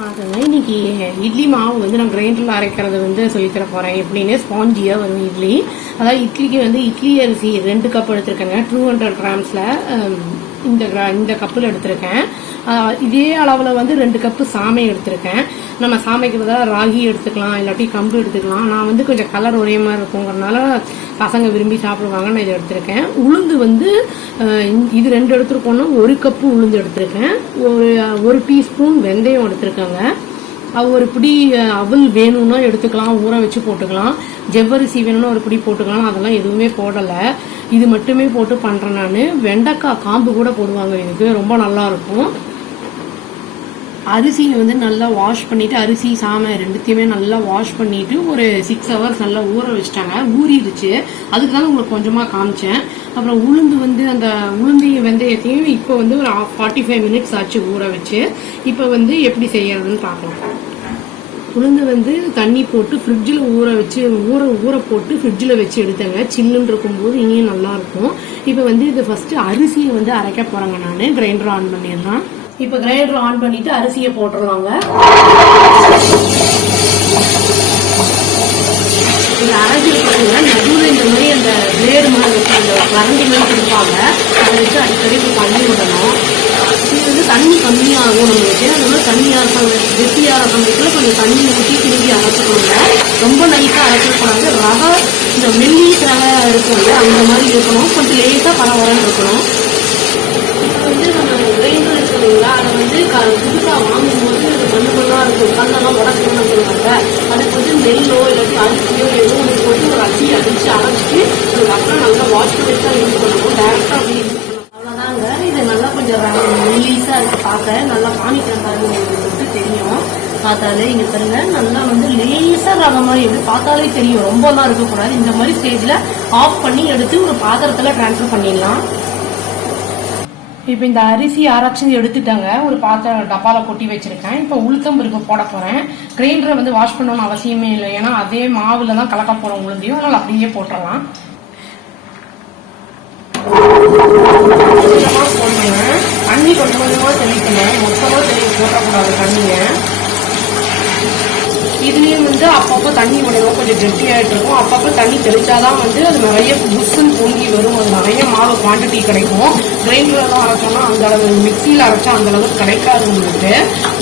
வாங்க இன்னைக்கு இட்லி மாவு வந்து நான் கிரைண்டரில் அரைக்கிறது வந்து சொல்லித்தர போகிறேன் எப்படின்னு ஸ்பாஞ்சியாக வரும் இட்லி. அதாவது இட்லிக்கு வந்து இட்லி அரிசி 2 கப் எடுத்திருக்கேங்க. 200 கிராம்ஸில் இந்த கப்பில் எடுத்திருக்கேன். இதே அளவில் வந்து 2 கப்பு சாமை எடுத்திருக்கேன். நம்ம சாமைக்கு பதிலாக ராகி எடுத்துக்கலாம், இல்லாட்டி கம்பு எடுத்துக்கலாம். நான் வந்து கொஞ்சம் கலர் ஒரே மாதிரி இருக்குங்கிறதுனால பசங்க விரும்பி சாப்பிடுவாங்க, நான் இதை எடுத்திருக்கேன். உளுந்து வந்து இது 2 எடுத்துருக்கோன்னா 1 கப்பு உளுந்து எடுத்திருக்கேன். ஒரு டீஸ்பூன் வெந்தயம் எடுத்திருக்கேங்க. ஒரு பிடி அவல் வேணும்னா எடுத்துக்கலாம், ஊற வச்சு போட்டுக்கலாம். ஜவ்வரிசி வேணும்னா ஒரு பிடி போட்டுக்கலாம். அதெல்லாம் எதுவுமே போடலை, இது மட்டுமே போட்டு பண்ணுறேன் நான். வெண்டைக்காய் காம்பு கூட போடுவாங்க, இதுக்கு ரொம்ப நல்லா இருக்கும். அரிசியை வந்து நல்லா வாஷ் பண்ணிட்டு, அரிசி சாமை ரெண்டுத்தையுமே நல்லா வாஷ் பண்ணிட்டு ஒரு 6 ஹவர்ஸ் நல்லா ஊற வச்சுட்டாங்க. ஊறிடுச்சு, அதுக்கு தான் உங்களுக்கு கொஞ்சமாக காமிச்சேன். அப்புறம் உளுந்து வந்து அந்த உளுந்தையும் வெந்தயத்தையும் இப்போ வந்து ஒரு 45 மினிட்ஸ் ஆச்சு ஊற வச்சு. இப்போ வந்து எப்படி செய்யறதுன்னு பார்க்கலாம். உளுந்து வந்து தண்ணி போட்டு ஃப்ரிட்ஜில் ஊற வச்சு ஊற போட்டு ஃப்ரிட்ஜில் வச்சு எடுத்தேங்க. சில்லுன்னு இருக்கும்போது இனியும் நல்லா இருக்கும். இப்போ வந்து இது ஃபர்ஸ்ட் அரிசியை வந்து அரைக்க போறேங்க. நான் கிரைண்டர் ஆன் பண்ணிடலாம். இப்போ கிரைண்டர் ஆன் பண்ணிட்டு அரிசியை போட்டுடலாங்க. இது அரைச்சி பார்த்தீங்கன்னா நடுவில் இந்த மாதிரி அந்த பிளேடு மாதிரி வச்சு அந்த கரண்டி மாதிரி கொடுப்பாங்க, அதை வச்சு அடிக்கடி தண்ணி விடணும். இது வந்து தண்ணி கம்மியாகும் நம்மளுக்கு. அந்த மாதிரி தண்ணியாக கெட்டியாக சமைக்கல கொஞ்சம் தண்ணி ஊற்றி திரும்பி அரைச்சிக்கணுங்க. ரொம்ப நைட்டாக அரைச்சிக்கூடாது. ரவை இந்த மெல்லிஸ் ரவை இருக்கும்ல அந்த மாதிரி இருக்கணும், கொஞ்சம் லேசாக பரவரன்னு இருக்கணும். இப்போ வந்து நம்ம கிரைண்டர் இருக்குங்களா, அதை வந்து புதுசாக வாங்கும்போது மண்ணெல்லாம் இருக்கும், கண்ணெல்லாம் உடக்கணும்னு சொல்லுவாங்க. அதுக்கு வந்து நெல்லோ இல்லாட்டி அரிசியோ ஏதோ ஒன்று போட்டு ஒரு அச்சியை அடிச்சு அரைச்சிட்டு அதுக்கப்புறம் நல்லா வாஷ் பண்ணி தான் யூஸ் பண்ணணும். டேரெக்டாக அப்படி யூஸ் பண்ணணும், அவ்வளோதாங்க. இது நல்லா கொஞ்சம் மெல்லீஸாக இருக்குது பார்க்க. நல்லா பானிக்கிற பாருங்க, உங்களுக்கு தெரியும் பார்த்தாலே. இங்கே பாருங்க நல்லா வந்து லேசாக ரவை மாதிரி எப்படி பார்த்தாலே தெரியும், ரொம்பலாம் இருக்கக்கூடாது. இந்த மாதிரி ஸ்டேஜில் ஆஃப் பண்ணி எடுத்து ஒரு பாத்திரத்தில் ட்ரான்ஸ்ஃபர் பண்ணிடலாம். இப்போ இந்த அரிசி அரைச்சி எடுத்துட்டாங்க, ஒரு பாத்திரம் டப்பாவில் கொட்டி வச்சிருக்கேன். இப்போ உளுத்தம் பருப்பு போட போறேன். கிரைண்டரை வந்து வாஷ் பண்ணணும்னு அவசியமே இல்லை, ஏன்னா அதே மாவுல தான் கலக்க போறோம் உளுந்தையும், அதனால அப்படியே போட்டுடலாம். போடணுங்க, தண்ணி கொஞ்சம் கொஞ்சமாக தெளிக்கணும், மொத்தமாக போட்டக்கூடாது தண்ணியை. இதுலேயும் வந்து அப்பப்போ தண்ணி விடணும், கொஞ்சம் கெட்டியாகிட்டு இருக்கும். அப்பப்போ தண்ணி தெளிச்சாதான் வந்து அது நிறைய புஷ்ஷுன்னு பொங்கி வரும், அது நிறைய மாவு குவான்டிட்டி கிடைக்கும். கிரைண்டர்லாம் அரைச்சோம்னா அந்த அளவு, மிக்சியில் அரைச்சா அந்த அளவுக்கு கிடைக்காது உங்களுக்கு.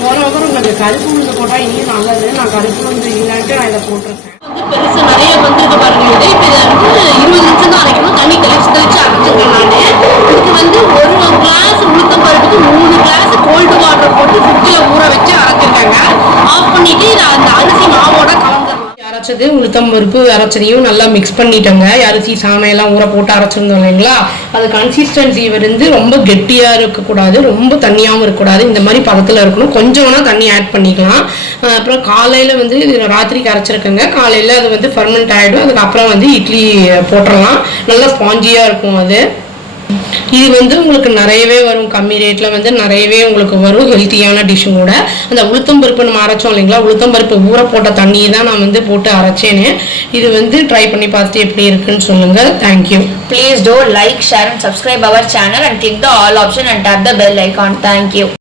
ஓரளவுக்கு உங்களுக்கு கருப்பு உளுந்து போட்டால் இனியும் நல்லது. நான் கருப்பு உளுந்து இல்லைன்ட்டு நான் இதை போட்டிருக்கேன். வந்து பெருசு நிறைய வந்துருக்கு பாருங்க. இது இப்போ இதை வந்து 20 நிமிஷம் தான் அரைக்கணும். தண்ணி தெளிச்சு அரைச்சிருக்கேன் நான். இதுக்கு வந்து 1 கிளாஸ் உளுத்தம் பருப்புக்கு 3 கிளாஸ் கோல்டு வாட்டர் போட்டு ஃப்ரிட்ஜில் ஊற வச்சு அரைச்சிருக்காங்க. ஆஃப் பண்ணிட்டு அந்த அரிசி மாவோட கலந்துடலாம். அரைச்சது உளுத்தம் பருப்பு அரைச்சதையும் நல்லா மிக்ஸ் பண்ணிட்டோங்க. அரிசி சாமையெல்லாம் ஊற போட்டு அரைச்சிருந்தோம் இல்லைங்களா, அது கன்சிஸ்டன்சி வந்து ரொம்ப கெட்டியாக இருக்கக்கூடாது, ரொம்ப தண்ணியாகவும் இருக்கக்கூடாது. இந்த மாதிரி பதத்தில் இருக்கணும். கொஞ்சம் வேணால் தண்ணி ஆட் பண்ணிக்கலாம். அப்புறம் காலையில் வந்து ராத்திரிக்கு அரைச்சிருக்கேங்க. காலையில் அது வந்து ஃபர்மெண்ட் ஆகிடும். அதுக்கப்புறம் வந்து இட்லி போட்டுடலாம். நல்லா ஸ்பாஞ்சியாக இருக்கும் அது. இது வந்து உங்களுக்கு நிறையவே வரும், கம்மி ரேட்டில் வந்து நிறையவே உங்களுக்கு வரும். ஹெல்த்தியான டிஷ்ஷும் கூட. அந்த உளுத்தம் பருப்பு நம்ம அரைச்சோம் இல்லைங்களா, உளுத்தம் பருப்பு ஊற போட்ட தண்ணியை தான் நான் வந்து போட்டு அரைச்சேன்னு. இது வந்து ட்ரை பண்ணி பார்த்துட்டு எப்படி இருக்குன்னு சொல்லுங்க. Thank you. Please do like, share and subscribe our channel and click the all option and tap the bell icon. Thank you.